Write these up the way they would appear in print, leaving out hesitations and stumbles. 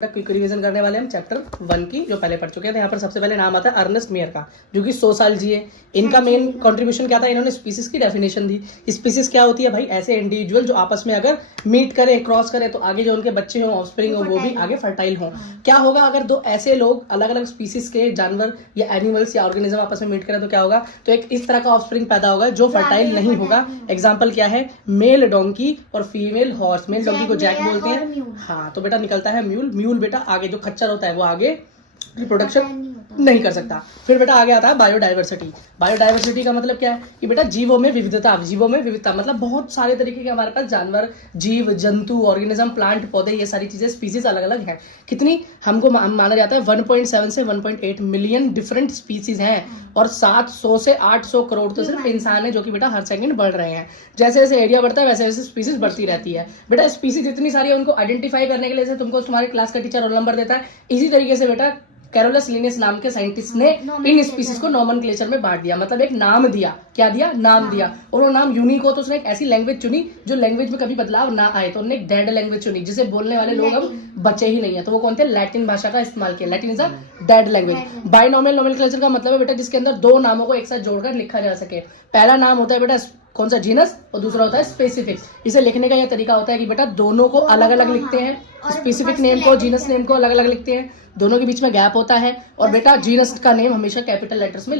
Quick revision करने वाले हम चैप्टर 1 की जो पहले पढ़ चुके थे। यहाँ पर सबसे पहले नाम आता है अर्नेस्ट मेयर का, जो कि 100 साल जिए। इनका मेन कंट्रीब्यूशन क्या था, इन्होंने स्पीसीज की डेफिनेशन दी। स्पीसीज क्या होती है भाई, ऐसे इंडिविजुअल जो आपस में अगर मीट करें, क्रॉस करें, तो आगे जो उनके बच्चे हों, ऑफस्प्रिंग हो, वो भी आगे फर्टाइल हों। क्या होगा अगर दो ऐसे लोग अलग अलग स्पीसीज के जानवर या एनिमल्स या ऑर्गेनिज्म आपस में मीट करें तो क्या होगा, तो एक इस तरह का ऑफस्प्रिंग पैदा होगा जो फर्टाइल नहीं होगा। एग्जाम्पल क्या है, मेल डोंकी और फीमेल हॉर्स। मेल डोंकी को जैक बोलते हैं, हाँ, तो बेटा निकलता है म्यूल। म्यूल बेटा आगे जो खच्चर होता है वो आगे रिप्रोडक्शन नहीं कर सकता। फिर बेटा आगे आता है बायोडाइवर्सिटी। बायोडाइवर्सिटी का मतलब क्या है कि बेटा जीवों में विविधता। जीवों में विविधता मतलब बहुत सारे तरीके के हमारे पास जानवर, जीव जंतु, ऑर्गेनिज्म, प्लांट, पौधे, ये सारी चीजें, स्पीसीज अलग अलग हैं। कितनी हमको माना जाता है 1.7 से 1.8 मिलियन डिफरेंट स्पीसीज हैं, और 700 से 800 करोड़ तो सिर्फ इंसान है जो कि बेटा हर सेकंड बढ़ रहे हैं। जैसे जैसे एरिया बढ़ता है वैसे वैसे स्पीसीज बढ़ती रहती है। बेटा स्पीसीज इतनी सारी है, उनको आइडेंटिफाई करने के लिए तुमको तुम्हारे क्लास का टीचर रोल नंबर देता है। इसी तरीके से बेटा कैरोलस लिनियस नाम के साइंटिस्ट ने इन स्पीसीज को नॉमेनक्लेचर में बांट दिया, मतलब एक नाम दिया। क्या दिया? नाम दिया। और वो नाम यूनिक हो तो उसने एक ऐसी लैंग्वेज चुनी जो लैंग्वेज में कभी बदलाव ना आए, तो उन्होंने एक डेड लैंग्वेज चुनी जिसे बोलने वाले लोग अब बचे ही नहीं है। तो वो कौन थे? लैटिन भाषा का इस्तेमाल किया। Latin is a dead language. Binomial nomenclature का मतलब है बेटा जिसके अंदर दो नामों को एक साथ जोड़कर लिखा जा सके। पहला नाम होता है बेटा कौन सा? जीनस, और दूसरा होता है स्पेसिफिक। इसे लिखने का यह तरीका होता है कि बेटा दोनों को अलग अलग लिखते हैं, स्पेसिफिक नेम को, जीनस नेम को अलग अलग लिखते हैं, दोनों के बीच में गैप होता है, और बेटा जीनस का नेम हमेशा कैपिटल लेटर्स में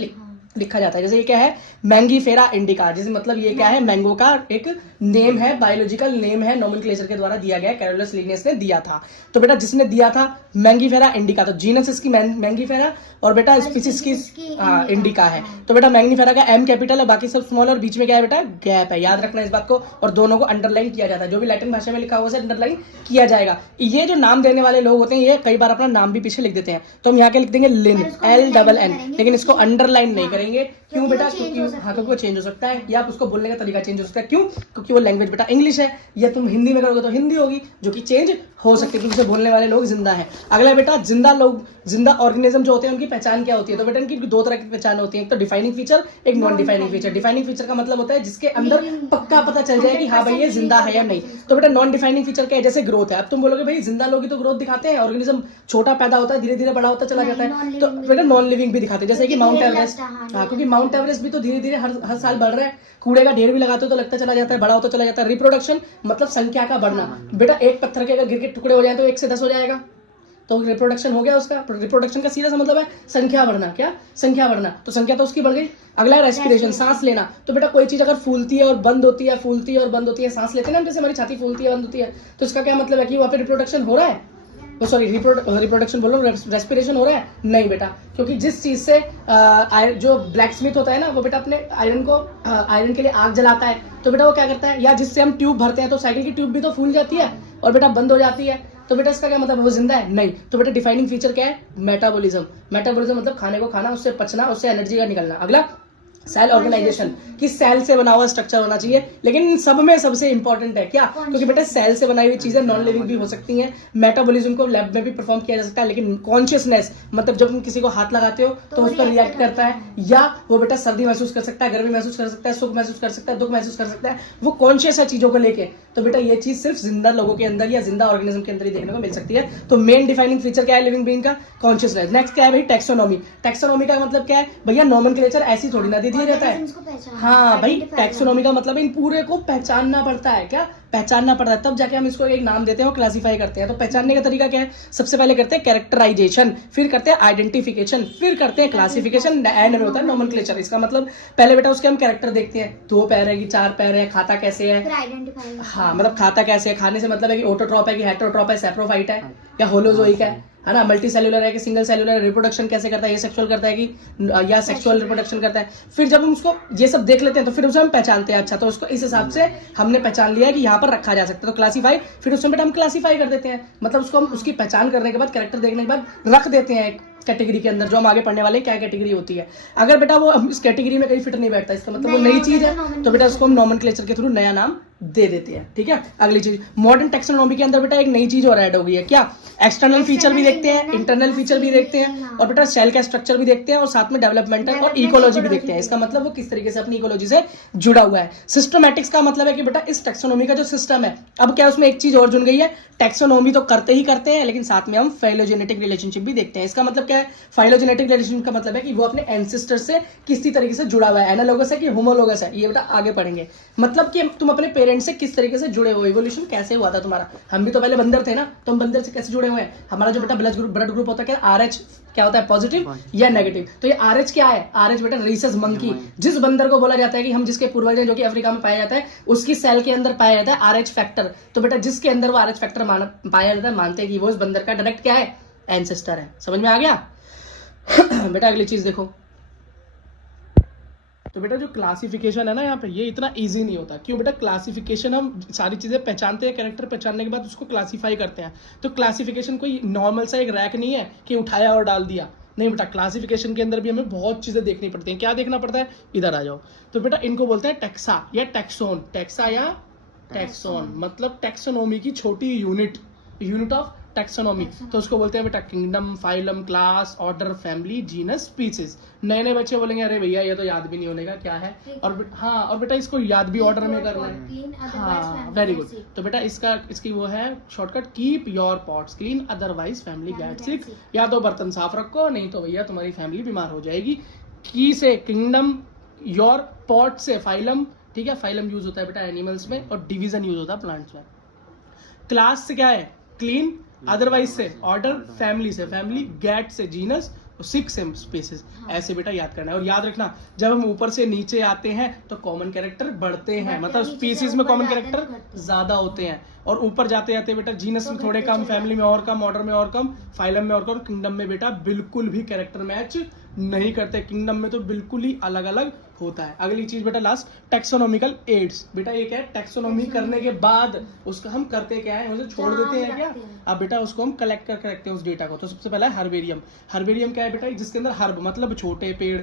लिखा जाता है। जैसे ये क्या है, मैंगीफेरा इंडिका, जिसे मतलब ये क्या है, मैंगो का एक नेम है, बायोलॉजिकल नेम है, नोमेनक्लेचर के द्वारा दिया गया, कैरोलस लिनियस ने दिया था। तो बेटा जिसने दिया था मैंगीफेरा इंडिका, तो जीनस इसकी मैंगीफेरा और बेटा स्पीसीज की इंडिका है। तो बेटा मैंगीफेरा का एम कैपिटल है, बाकी सब स्मॉल, और बीच में क्या है बेटा? गैप है। याद रखना इस बात को, और दोनों को अंडरलाइन किया जाता है। जो भी लैटिन भाषा में लिखा हुआ है अंडरलाइन किया जाएगा। ये जो नाम देने वाले लोग होते हैं ये कई बार अपना नाम भी पीछे लिख देते हैं, तो हम यहाँ के लिख देंगे लिन, LNN, लेकिन इसको अंडरलाइन नहीं करेंगे। क्यों बेटा? क्योंकि हाँ, क्योंकि वो चेंज हो सकता है, या उसको बोलने का तरीका चेंज हो सकता है। क्यों? क्योंकि वो लैंग्वेज बेटा इंग्लिश है, या तुम हिंदी में करोगे तो हिंदी होगी, जो कि चेंज हो सकती है क्योंकि उसे बोलने वाले लोग जिंदा हैं। अगला बेटा जिंदा लोग, जिंदा ऑर्गेनिज्म जो होते हैं उनकी पहचान क्या होती है? तो बेटा इनकी दो तरह की पहचान होती है, एक तो डिफाइनिंग फीचर, एक non defining feature. Defining feature का मतलब होता है जिसके अंदर पक्का पता चल जाए कि हाँ भाई ये जिंदा है या नहीं। तो बेटा नॉन डिफाइनिंग फीचर क्या है? जैसे ग्रोथ है। अब तुम बोलोगे भाई जिंदा लोग ही तो ग्रोथ दिखाते हैं, ऑर्गेनिज्म छोटा पैदा होता है, धीरे धीरे बड़ा होता चला जाता है, तो बेटा नॉन लिविंग भी दिखाते हैं, जैसे कि माउंट एवरेस्ट। हाँ, क्योंकि माउंट एवरेस्ट भी तो धीरे धीरे हर साल बढ़ रहा है, कूड़े का ढेर भी लगाते हो तो लगता चला जाता है, बड़ा होता चला जाता है। रिप्रोडक्शन मतलब संख्या का बढ़ना। बेटा एक पत्थर के अगर गिर के टुकड़े हो जाए तो 1 से 10 हो जाएगा, तो रिप्रोडक्शन हो गया उसका। रिप्रोडक्शन का सीधा सा मतलब है संख्या बढ़ना। क्या? संख्या बढ़ना, तो संख्या तो उसकी बढ़ गई। अगला रेस्पिरेशन, सांस लेना। तो बेटा कोई चीज अगर फूलती है और बंद होती है, फूलती है और बंद होती है, सांस लेते हैं ना हम, जैसे हमारी छाती फूलती है बंद होती है, तो इसका क्या मतलब है कि वहां पे रिप्रोडक्शन हो रहा है? तो सॉरी, रिप्रोडक्शन बोल रहा हूँ, रेस्पिरेशन हो रहा है? नहीं बेटा, क्योंकि जिस चीज से जो ब्लैक स्मिथ होता है ना, वो बेटा अपने आयरन के लिए आग जलाता है, तो बेटा वो क्या करता है, या जिससे हम ट्यूब भरते हैं तो साइकिल की ट्यूब भी तो फूल जाती है और बेटा बंद हो जाती है, तो बेटा इसका क्या मतलब? वो जिंदा है? नहीं। तो बेटा डिफाइनिंग फीचर क्या है? मेटाबॉलिज्म। मेटाबॉलिज्म मतलब खाने को खाना, उससे पचना, उससे एनर्जी का निकलना। अगला सेल ऑर्गेनाइजेशन, कि सेल से बना हुआ स्ट्रक्चर होना चाहिए, लेकिन इन सब में सबसे इंपॉर्टेंट है क्या? क्योंकि बेटा सेल से बनाई हुई चीजें नॉन लिविंग भी हो सकती हैं। मेटाबॉलिज्म को लैब में भी परफॉर्म किया जा सकता है, लेकिन कॉन्शियसनेस मतलब जब तुम किसी को हाथ लगाते हो तो उस पर रिएक्ट करता है, या वो बेटा सर्दी महसूस कर सकता है, गर्मी महसूस कर सकता है, सुख महसूस कर सकता है, दुख महसूस कर सकता है, वो कॉन्शियस है चीजों को लेके। तो बेटा ये चीज सिर्फ जिंदा लोगों के अंदर या जिंदा ऑर्गेनिज्म के अंदर ही देखने को मिल सकती है। तो मेन डिफाइनिंग फीचर क्या है लिविंग बीइंग का? कॉन्शियसनेस। नेक्स्ट क्या है भाई? टैक्सोनॉमी। टैक्सोनॉमी का मतलब क्या है भैया? नोमेनक्लेचर ऐसी थोड़ी ना दे दिया जाता है। हाँ भाई, टैक्सोनॉमी का मतलब इन पूरे को पहचानना पड़ता है। क्या? पहचानना पड़ता है, तब जाके हम इसको एक नाम देते हैं और क्लासिफाई करते हैं। तो पहचानने का तरीका क्या है? सबसे पहले करते हैं कैरेक्टराइजेशन, फिर करते हैं आइडेंटिफिकेशन, फिर करते हैं क्लासिफिकेशन, एंड में होता है नोमेनक्लेचर। इसका मतलब पहले बेटा उसके हम कैरेक्टर देखते हैं, 2 पैर है कि 4 पैर है, खाता कैसे है, हाँ मतलब खाता कैसे है, खाने से मतलब है कि ऑटोट्रॉप है कि हेटेरोट्रॉप है, सैप्रोफाइट है या होलोजोइक है ना, मल्टी सेल्युलर है कि सिंगल सेल्युलर, रिप्रोडक्शन कैसे करता है, ये सेक्सुअल करता है कि या सेक्सुअल रिप्रोडक्शन करता है। फिर जब हम उसको ये सब देख लेते हैं तो फिर उसे हम पहचानते हैं। अच्छा, तो उसको इस हिसाब से हमने पहचान लिया कि यहाँ पर रखा जा सकता है, तो क्लासीफाई, फिर उसमें बेटा हम क्लासीफाई कर देते हैं, मतलब उसको हम उसकी पहचान करने के बाद, कैरेक्टर देखने के बाद रख देते हैं एक कैटेगरी के अंदर, जो हम आगे पढ़ने वाले क्या कैटेगरी होती है। अगर बेटा वो इस कैटेगरी में कहीं फिट नहीं बैठता, इसका मतलब वो नई चीज है, तो बेटा उसको हम नोमेनक्लेचर के थ्रू नया नाम दे देते हैं। ठीक है, अगली चीज मॉडर्न टेक्सोनॉमी के अंदर बेटा एक नई चीज और ऐड हो गई है, क्या? एक्सटर्नल फीचर भी देखते हैं, इंटरनल फीचर भी देखते हैं, और बेटा सेल का स्ट्रक्चर भी देखते हैं, और साथ में डेवलपमेंटल और इकोलॉजी भी देखते हैं। इसका मतलब वो किस तरीके से अपनी इकोलॉजी से जुड़ा हुआ है। सिस्टमैटिक्स का मतलब है कि बेटा इस टेक्सोनॉमी का जो सिस्टम है, अब क्या उसमें एक चीज और जुड़ गई है, टेक्सोनॉमी तो करते ही करते हैं, लेकिन साथ में हम फाइलोजेनेटिक रिलेशनशिप भी देखते हैं। इसका मतलब क्या है? फाइलोजेनेटिक रिलेशनशिप का मतलब है कि वो अपने एंसेस्टर से किसी तरीके से जुड़ा हुआ है, एनालोगस है कि होमोलोगस है, ये बेटा आगे पढ़ेंगे। मतलब कि तुम अपने पेरेंट्स से किस तरीके से जुड़े हो, इवोल्यूशन कैसे हुआ था तुम्हारा। हम भी तो पहले बंदर थे ना, तो हम बंदर से कैसे जुड़े हुए हैं। हमारा जो बेटा ब्लड ग्रुप होता है क्या, RH क्या होता है, पॉजिटिव या नेगेटिव। तो ये RH क्या है? RH बेटा रीसस मंकी, जिस बंदर को बोला जाता है कि हम जिसके पूर्वज हैं जो कि अफ्रीका में पाया जाता है, उसकी सेल के अंदर पाया जाता है RH फैक्टर। तो बेटा जिसके अंदर वो RH फैक्टर पाया जाता है, मानते हैं कि वो उस बंदर का डायरेक्ट क्या है, एंसेस्टर है। समझ में आ गया? बेटा अगली चीज देखो, तो बेटा जो क्लासिफिकेशन है ना यहाँ पे, ये इतना इजी नहीं होता। क्यों बेटा? क्लासिफिकेशन हम सारी चीजें पहचानते हैं, कैरेक्टर पहचानने के बाद उसको क्लासिफाई करते हैं। तो क्लासिफिकेशन कोई नॉर्मल सा एक रैक नहीं है कि उठाया और डाल दिया, नहीं बेटा। क्लासिफिकेशन के अंदर भी हमें बहुत चीजें देखनी पड़ती हैं। क्या देखना पड़ता है? इधर आ जाओ। तो बेटा इनको बोलते हैं टेक्सा या टेक्सोन। टेक्सा या टेक्सोन मतलब टेक्सोनोमी की छोटी यूनिट ऑफ टेक्सोनोमी। तो उसको बोलते हैं बेटा kingdom, phylum, class, order, family, genus, species. नए नए बच्चे बोलेंगे अरे भैया ये तो याद भी नहीं होने का क्या है, और हाँ, और बेटा इसको याद भी ऑर्डर में करना है। हाँ, वेरी गुड। तो बेटा इसकी वो है shortcut, keep your pots clean otherwise family get sick. या तो बर्तन साफ रखो, नहीं तो भैया तुम्हारी फैमिली बीमार हो जाएगी। की से किंगडम, योर पॉट से फाइलम। ठीक है, फाइलम यूज होता है बेटा एनिमल्स में, और डिवीजन यूज होता है प्लांट्स में। क्लास से क्या है? क्लीन, अदरवाइज से ऑर्डर, फैमिली से फैमिली, गेट से जीनस, सिक्स स्पीसीज। ऐसे बेटा याद करना है। और याद रखना, जब हम ऊपर से नीचे आते हैं तो कॉमन कैरेक्टर बढ़ते हैं, मतलब स्पीसीज में कॉमन कैरेक्टर ज्यादा होते हैं, और ऊपर जाते जाते बेटा जीनस में थोड़े कम, फैमिली में और कम, ऑर्डर में और कम, फाइलम में और कम, किंगडम में बेटा बिल्कुल भी कैरेक्टर मैच नहीं करते। किंगडम में तो बिल्कुल ही अलग अलग होता है। अगली चीज बेटा लास्ट, टेक्सोनॉमिकल एड्स। बेटा ये क्या है? टेक्सोनॉमी करने के बाद उसका हम करते क्या है, उसे छोड़ देते हैं क्या? अब बेटा उसको हम कलेक्ट करके रखते हैं उस डेटा को। तो सबसे पहला है हर्बेरियम। हर्बेरियम क्या है बेटा? जिसके अंदर हर्ब मतलब छोटे पेड़।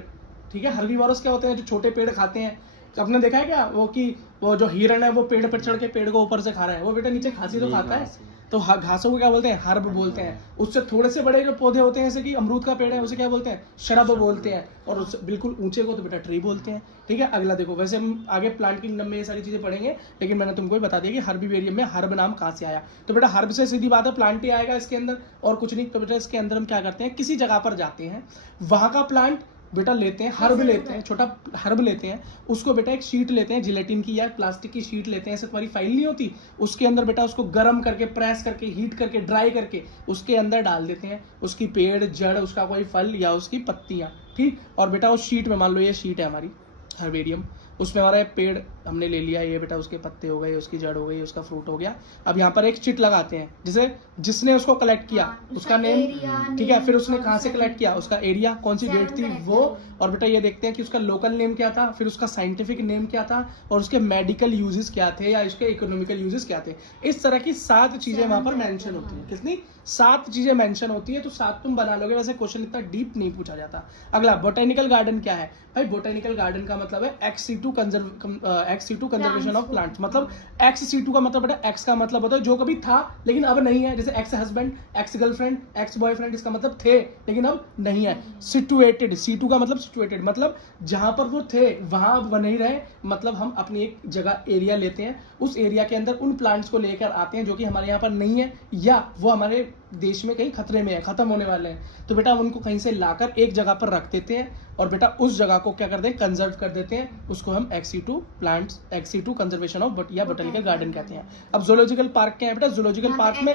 ठीक है, हर्बीवोरस क्या होते हैं? जो छोटे पेड़ खाते हैं। आपने देखा है क्या वो कि वो जो हिरण है वो पेड़ पर चढ़ के पेड़ को ऊपर से खा रहा है, वो बेटा नीचे घासी तो खाता है। तो घासों को क्या बोलते हैं? हर्ब बोलते हैं। उससे थोड़े से बड़े जो पौधे होते हैं, जैसे कि अमरूद का पेड़ है, उसे क्या बोलते हैं? शरब बोलते हैं। और उससे बिल्कुल ऊंचे को तो बेटा ट्री बोलते हैं। ठीक है, अगला देखो, वैसे हम आगे प्लांट किंगडम में ये सारी चीजें पढ़ेंगे, लेकिन मैंने तुमको बता दिया कि हर्बीवेरियम में हर्ब नाम कहाँ से आया। तो बेटा हर्ब से सीधी बात है, प्लांट ही आएगा इसके अंदर और कुछ नहीं। तो बेटा इसके अंदर हम क्या करते हैं, किसी जगह पर जाते हैं, वहां का प्लांट बेटा लेते हैं, हर्ब लेते हैं, छोटा हर्ब लेते हैं, उसको बेटा एक शीट लेते हैं जिलेटिन की या प्लास्टिक की शीट लेते हैं, ऐसे तुम्हारी फाइल नहीं होती, उसके अंदर बेटा उसको गर्म करके, प्रेस करके, हीट करके, ड्राई करके उसके अंदर डाल देते हैं उसकी पेड़, जड़, उसका कोई फल या उसकी पत्तियां। ठीक, और बेटा उस शीट में, मान लो ये शीट है हमारी हर्बेरियम, उसमें हमारा पेड़ हमने ले लिया, ये बेटा उसके पत्ते हो गए, उसकी जड़ हो गई, उसका फ्रूट हो गया। अब यहाँ पर एक चिट लगाते हैं, जिसे जिसने उसको कलेक्ट किया उसका नेम। ठीक है, फिर उसने कहाँ से कलेक्ट किया, उसका एरिया, कौन सी डेट थी वो, और बेटा ये देखते हैं कि उसका लोकल नेम क्या था, फिर उसका साइंटिफिक नेम क्या था, और उसके मेडिकल यूजेस क्या थे या उसके इकोनॉमिकल यूजेस क्या थे। इस तरह की 7 चीजें वहां पर मेंशन होती है। कितनी? 7 चीजें मेंशन होती है। तो 7 तुम बना लोगे, वैसे क्वेश्चन इतना डीप नहीं पूछा जाता। अगला बोटेनिकल गार्डन क्या है भाई? बोटेनिकल गार्डन का मतलब है XC2 कंजर्वेशन ऑफ प्लांट्स। मतलब XC2 का मतलब बेटा, X का मतलब होता है जो कभी था लेकिन अब नहीं है, जैसे ex husband, ex girlfriend, ex boyfriend, इसका मतलब थे लेकिन अब नहीं है। सिचुएटेड, C2 का मतलब सिचुएटेड, मतलब जहां पर वो थे वहां अब वो नहीं रहे, मतलब हम अपनी एक जगह एरिया लेते हैं, उस एरिया के अंदर उन प्लांट्स को लेकर आते हैं जो कि हमारे यहाँ पर नहीं है या वो हमारे देश में कहीं खतरे में है, खत्म होने वाले हैं। तो बेटा हम उनको कहीं से लाकर एक जगह पर रख देते हैं और बेटा उस जगह को क्या करते हैं, कंजर्व कर देते हैं। उसको हम XC2 plants, XC2 conservation of या बोटेनिकल गार्डन कहते हैं। अब जूलॉजिकल पार्क क्या है बेटा? जूलॉजिकल पार्क में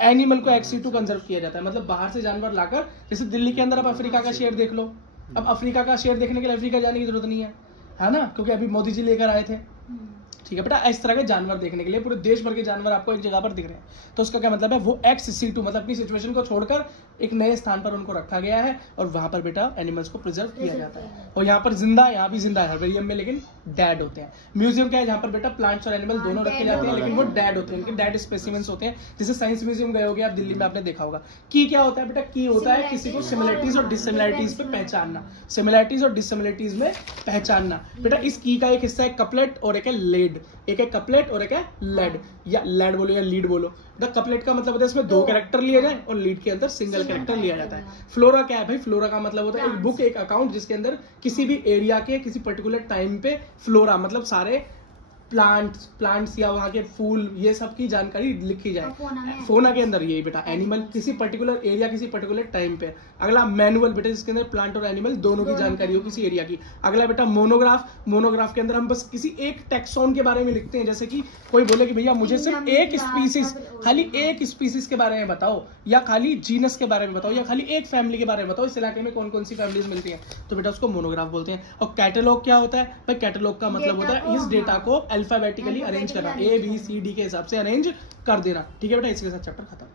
एनिमल को XC2 कंजर्व किया जाता है, मतलब बाहर से जानवर लाकर, जैसे दिल्ली के अंदर आप अफ्रीका का शेर देख लो। अब अफ्रीका का शेर देखने के लिए अफ्रीका जाने की जरूरत नहीं है ना, क्योंकि अभी मोदी जी लेकर आए थे। ठीक है बेटा, इस तरह के जानवर देखने के लिए पूरे देश भर के जानवर आपको एक जगह पर दिख रहे हैं। तो उसका क्या मतलब है, वो XC2 मतलब अपनी सिचुएशन को छोड़कर एक नए स्थान पर उनको रखा गया है और वहां पर बेटा एनिमल्स को प्रिजर्व किया जाता है। और यहाँ पर जिंदा, यहाँ भी जिंदा है हर्बेरियम में, लेकिन डेड होते हैं। म्यूजियम क्या है, जहाँ पर बेटा प्लांट्स और एनिमल दोनों रखे जाते हैं, लेकिन वो डेड होते हैं, उनके डेड स्पेसिमेंस होते हैं। जैसे साइंस म्यूजियम गए होगे आप दिल्ली में, आपने देखा होगा। की क्या होता है बेटा, की होता है किसी को सिमिलरिटीज और डिसिमिलरिटीज पे पहचानना, सिमिलरिटीज और डिसिमिलरिटीज में पहचानना। बेटा इस की का एक हिस्सा है कपलेट और एक है लेड, एक है कपलेट और एक है लेड, या लेड बोलो या लीड बोलो। द कपलेट का मतलब होता है इसमें 2 कैरेक्टर लिए जाए और लीड के अंदर सिंगल कैरेक्टर लिया जाता है। फ्लोरा क्या है भाई, फ्लोरा का मतलब होता है एक बुक, एक अकाउंट जिसके अंदर किसी भी एरिया के किसी पर्टिकुलर टाइम पे फ्लोरा मतलब सारे प्लांट्स या वहाँ के फूल ये सब की जानकारी लिखी जाए। फोना के अंदर ये बेटा एनिमल किसी पर्टिकुलर एरिया किसी पर्टिकुलर टाइम पे। अगला मैनुअल बेटा जिसके अंदर प्लांट और एनिमल दोनों की जानकारी हो किसी एरिया की। अगला बेटा मोनोग्राफ, मोनोग्राफ के अंदर हम बस किसी एक टैक्सॉन के बारे में लिखते हैं। जैसे कि कोई बोले कि भैया मुझे सिर्फ एक स्पीसीज, खाली एक स्पीसीज के बारे में बताओ, या खाली जीनस के बारे में बताओ, या खाली एक फैमिली के बारे में बताओ, इस इलाके में कौन कौन सी फैमिलीज मिलती हैं, तो बेटा उसको मोनोग्राफ बोलते हैं। और कैटलॉग क्या होता है भाई, कैटलॉग का मतलब होता है इस डेटा को अल्फाबेटिकली अरेंज करना, A B C D के हिसाब से अरेंज कर देना। ठीक है बेटा, इसके साथ चैप्टर खत्म।